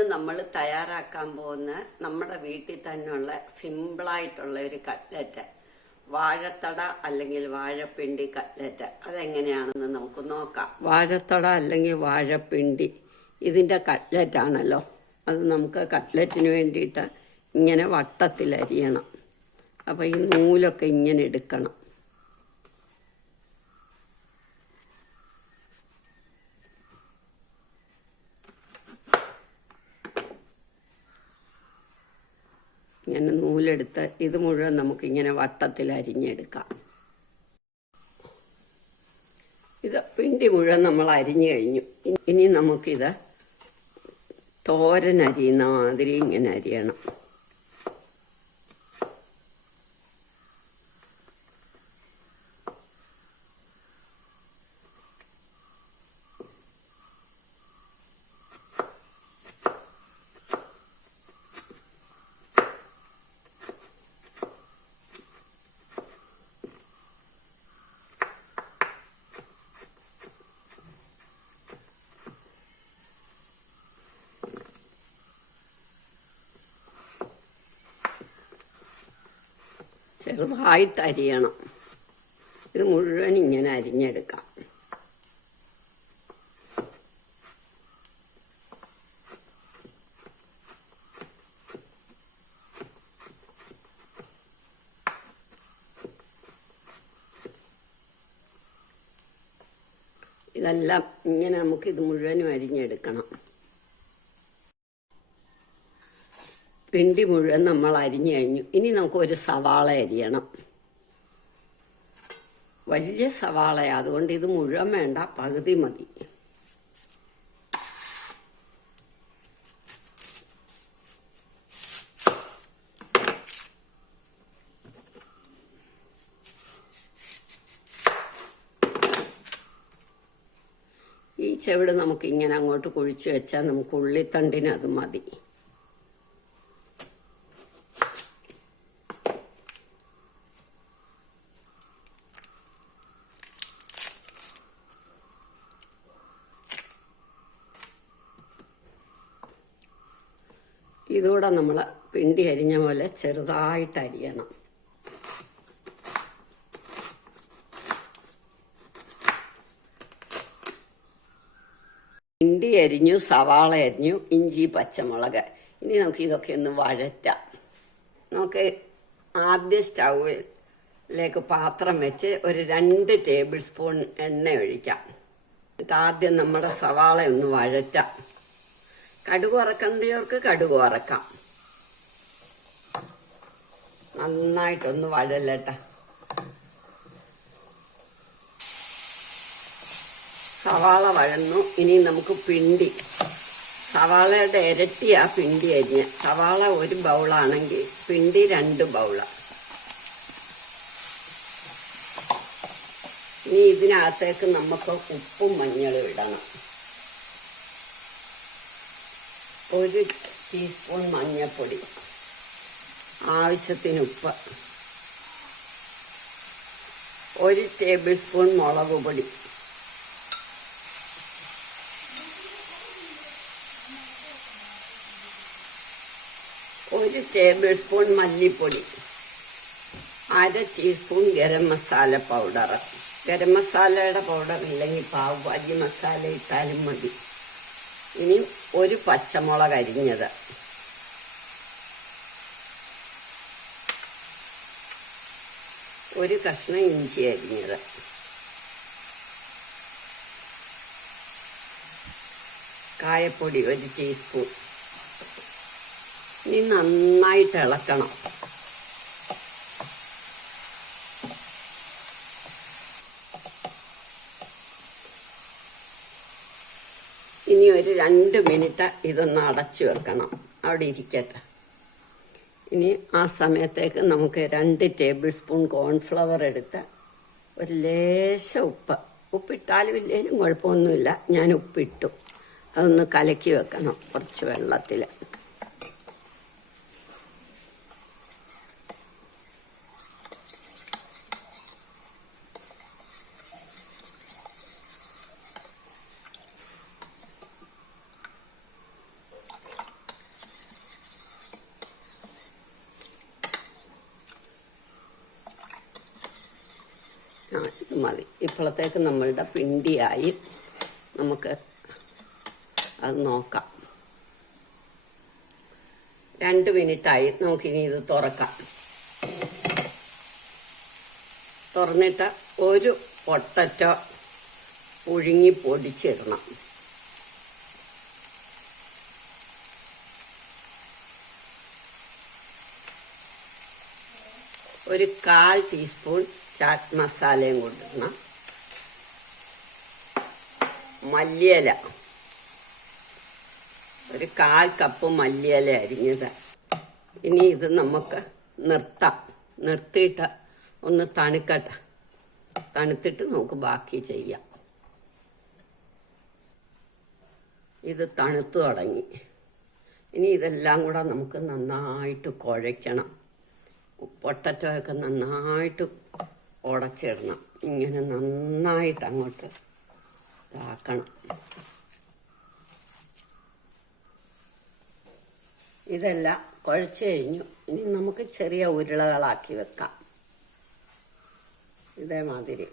ഇന്ന് നമ്മൾ തയ്യാറാക്കാൻ പോകുന്ന നമ്മുടെ വീട്ടിൽ തന്നെയുള്ള സിമ്പിളായിട്ടുള്ള ഒരു കട്ട്ലറ്റ്, വാഴത്തട അല്ലെങ്കിൽ വാഴപ്പിണ്ടി കട്ട്ലറ്റ്. അതെങ്ങനെയാണെന്ന് നമുക്ക് നോക്കാം. വാഴത്തട അല്ലെങ്കിൽ വാഴപ്പിണ്ടി ഇതിൻ്റെ കട്ട്ലറ്റാണല്ലോ. അത് നമുക്ക് കട്ട്ലറ്റിന് വേണ്ടിയിട്ട് ഇങ്ങനെ വട്ടത്തിലരിയണം. അപ്പോൾ ഈ നൂലൊക്കെ ഇങ്ങനെ എടുക്കണം. ഇങ്ങനെ നൂലെടുത്ത് ഇത് മുഴുവൻ നമുക്കിങ്ങനെ വട്ടത്തിൽ അരിഞ്ഞെടുക്കാം. ഇത് പിണ്ടി മുഴുവൻ നമ്മൾ അരിഞ്ഞു കഴിഞ്ഞു. ഇനി നമുക്കിത് തോരൻ അരിയുന്ന മാതിരി ഇങ്ങനെ അരിയണം. ചെറുതായിട്ട് അരിയണം. ഇത് മുഴുവൻ ഇങ്ങനെ അരിഞ്ഞെടുക്കാം. ഇതെല്ലാം ഇങ്ങനെ നമുക്കിത് മുഴുവനും അരിഞ്ഞെടുക്കണം. പിണ്ടി മുഴുവൻ നമ്മൾ അരിഞ്ഞു കഴിഞ്ഞു. ഇനി നമുക്ക് ഒരു സവാള അരിയണം. വലിയ സവാളയാണ്, അതുകൊണ്ട് ഇത് മുഴുവൻ വേണ്ട, പകുതി മതി. ഈ ചെവിട് നമുക്കിങ്ങനെ അങ്ങോട്ട് കുഴിച്ച് വെച്ചാൽ നമുക്ക് ഉള്ളിത്തണ്ടിന് അത് മതി. ഇതുകൂടെ നമ്മൾ പിണ്ടി അരിഞ്ഞ പോലെ ചെറുതായിട്ട് അരിയണം. പിണ്ടി അരിഞ്ഞു, സവാള അരിഞ്ഞു, ഇഞ്ചി, പച്ചമുളക്. ഇനി നമുക്ക് ഇതൊക്കെ ഒന്ന് വഴറ്റാം. നമുക്ക് ആദ്യം സ്റ്റൗവിലേക്ക് പാത്രം വെച്ച് ഒരു 2 ടേബിൾ സ്പൂൺ എണ്ണ ഒഴിക്കാം. എന്നിട്ട് ആദ്യം നമ്മുടെ സവാള ഒന്ന് വഴറ്റാം. കടുക് വറക്കേണ്ടവർക്ക് കടുക് വറക്കാം. നന്നായിട്ടൊന്ന് വഴലട്ടെ. സവാള വഴന്നു. ഇനി നമുക്ക് പിണ്ടി, സവാളയുടെ ഇരട്ടിയാ പിണ്ടി അരിഞ്ഞ്. സവാള 1 ബൗളാണെങ്കിൽ പിണ്ടി 2 ബൗള്. ഇനി ഇതിനകത്തേക്ക് നമുക്ക് ഉപ്പും മഞ്ഞളും ഇടണം. 1 ടീസ്പൂൺ മഞ്ഞൾപ്പൊടി, ആവശ്യത്തിന് ഉപ്പ്, 1 ടേബിൾ സ്പൂൺ മുളക് പൊടി, 1 ടേബിൾ സ്പൂൺ മല്ലിപ്പൊടി, 1/2 ടീസ്പൂൺ ഗരം മസാല പൗഡർ. ഗരം മസാലയുടെ പൗഡർ ഇല്ലെങ്കിൽ പാവ് ഭാജി മസാല ഇട്ടാലും മതി. ഇനി 1 പച്ചമുളക് അരിഞ്ഞത്, 1 കഷ്ണം ഇഞ്ചി അരിഞ്ഞത്, കായപ്പൊടി 1 ടീസ്പൂൺ. ഇനി നന്നായിട്ട് ഇളക്കണം. ഇനി ഒരു 2 മിനിറ്റ് ഇതൊന്ന് അടച്ചു വെക്കണം, അവിടെ ഇരിക്കട്ടെ. ഇനി ആ സമയത്തേക്ക് നമുക്ക് 2 ടേബിൾ സ്പൂൺ കോൺഫ്ലവർ എടുത്ത് ഒരു ലേശം ഉപ്പിട്ടാലും ഇല്ലെങ്കിലും കുഴപ്പമൊന്നുമില്ല. ഞാൻ ഉപ്പിട്ടു. അതൊന്ന് കലക്കി വെക്കണം കുറച്ച് വെള്ളത്തിൽ. ഇത് മതി. ഇപ്പോഴത്തേക്ക് നമ്മളുടെ പിണ്ടിയായി. നമുക്ക് അത് നോക്കാം. 2 മിനിറ്റായി. നമുക്കിനി ഇത് തുറക്കാം. തുറന്നിട്ട് ഒരു പൊട്ടറ്റോ പുഴുങ്ങി പൊടിച്ചിടണം. ഒരു 1/4 ടീസ്പൂൺ ചാറ്റ് മസാലയും കൊണ്ടിടണം. മല്ലിയില ഒരു 1/4 കപ്പ് മല്ലിയില അരിഞ്ഞത്. ഇനി ഇത് നമുക്ക് നിർത്തിയിട്ട് ഒന്ന് തണുക്കട്ടെ. തണുത്തിട്ട് നമുക്ക് ബാക്കി ചെയ്യാം. ഇത് തണുത്തു തുടങ്ങി. ഇനി ഇതെല്ലാം കൂടെ നമുക്ക് നന്നായിട്ട് കുഴയ്ക്കണം. പൊട്ടറ്റോ ഒക്കെ നന്നായിട്ട് ഉടച്ചിടണം. ഇങ്ങനെ നന്നായിട്ട് അങ്ങോട്ട് ഇതാക്കണം. ഇതെല്ലാം കുഴച്ച് കഴിഞ്ഞു. ഇനി നമുക്ക് ചെറിയ ഉരുളകളാക്കി വെക്കാം. ഇതേമാതിരി.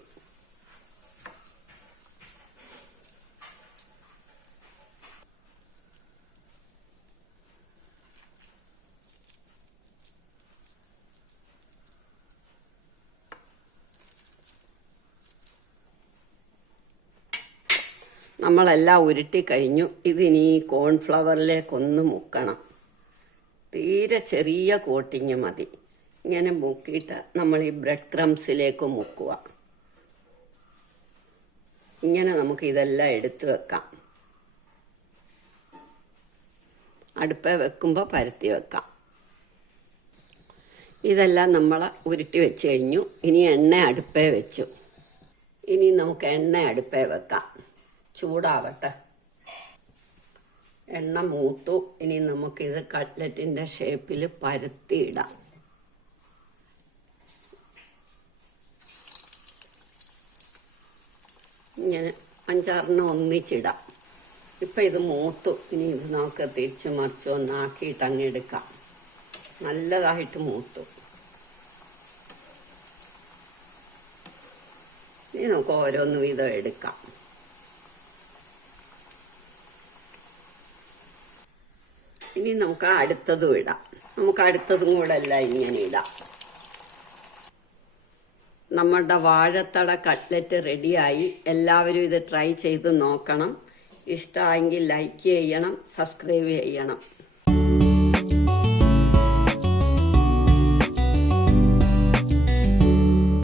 നമ്മളെല്ലാം ഉരുട്ടി കഴിഞ്ഞു. ഇതിനി കോൺഫ്ലവറിലേക്കൊന്ന് മുക്കണം. തീരെ ചെറിയ കോട്ടിങ് മതി. ഇങ്ങനെ മുക്കിയിട്ട് നമ്മൾ ഈ ബ്രെഡ് ക്രംസിലേക്ക് മുക്കുക. ഇങ്ങനെ നമുക്ക് ഇതെല്ലാം എടുത്തു വെക്കാം. അടുപ്പേ വെക്കുമ്പോൾ പരത്തി വെക്കാം. ഇതെല്ലാം നമ്മൾ ഉരുട്ടി വെച്ച് കഴിഞ്ഞു. ഇനി എണ്ണ അടുപ്പേ വെച്ചു. ഇനി നമുക്ക് എണ്ണ അടുപ്പേ വെക്കാം. ചൂടാവട്ടെ. എണ്ണ മൂത്തു. ഇനി നമുക്കിത് കട്ട്ലറ്റിൻ്റെ ഷേപ്പിൽ പരത്തിയിടാം. ഇങ്ങനെ 5-6 ഒന്നിച്ചിടാം. ഇപ്പം ഇത് മൂത്തു. ഇനി ഇത് നമുക്ക് തിരിച്ച് മറിച്ച് ഒന്നാക്കിയിട്ട് അങ്ങ് എടുക്കാം. നല്ലതായിട്ട് മൂത്തു. ഇനി നമുക്ക് ഓരോന്ന് വീതം എടുക്കാം. ഇനി നമുക്ക് അടുത്തതും ഇടാം. നമുക്ക് അടുത്തതും കൂടെ എല്ലാം ഇങ്ങനെ ഇടാം. നമ്മുടെ വാഴത്തട കട്ട്ലറ്റ് റെഡിയായി. എല്ലാവരും ഇത് ട്രൈ ചെയ്ത് നോക്കണം. ഇഷ്ടമായെങ്കിൽ ലൈക്ക് ചെയ്യണം, സബ്സ്ക്രൈബ് ചെയ്യണം.